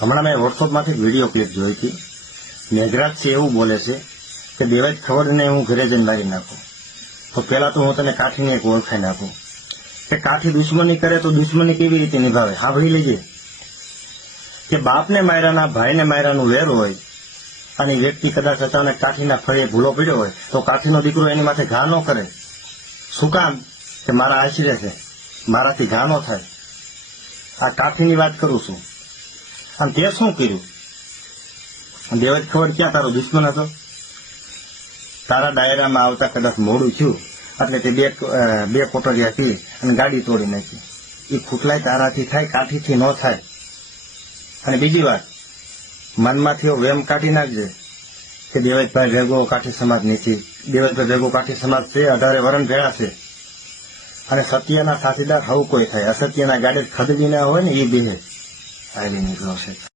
હમણાં મેં વોટ્સઅપમાંથી video clip જોઈ હતી. મેઘરાજ છે એવું બોલે છે કે દેવાજ નહીં હું ઘરે જઈને મારી નાખું. તો પહેલાં તો હું તને કાઠીને એક ઓળખાઈ નાખું. કે કાઠી દુશ્મની કરે તો દુશ્મની કેવી રીતે નિભાવે? સાંભળી લેજે. કે બાપને માયરાના ભાઈને માયરાનું વેર હોય, અને વ્યક્તિ કદાચ અચાનક કાઠીના ફળે ભૂલો પડ્યો હોય, તો કાઠીનો દીકરો એની માથે ઘા ન કરે. શું કામ? કે મારા આશરે છે. મારાથી ઘા ન થાય. આ કાઠીની વાત કરું છું. અને તે શું કર્યું? દેવજ ખબર ક્યાં તારો દુશ્મન હતો તારા ડાયરામાં આવતા કદાચ મોડું થયું, એટલે તે બે બે કોટરિયાથી અને ગાડી તોડી નાખી. એ ખૂટલાય તારાથી થાય, કાઠીથી ન થાય. અને બીજી વાત, મનમાંથી એવો વેમ કાઢી નાખજે કે દેવજભાઈ ભેગો કાઠી સમાજ નથી દેવજભાઈ ભેગો કાઠી સમાજ છે, અઢારે વરણ ભેળા છે. અને સત્યના સાથીદાર હવું કોઈ થાય, અસત્યના ગાડે ખદડી ના હોય ને એ બેહે. Ailen'i Gavset.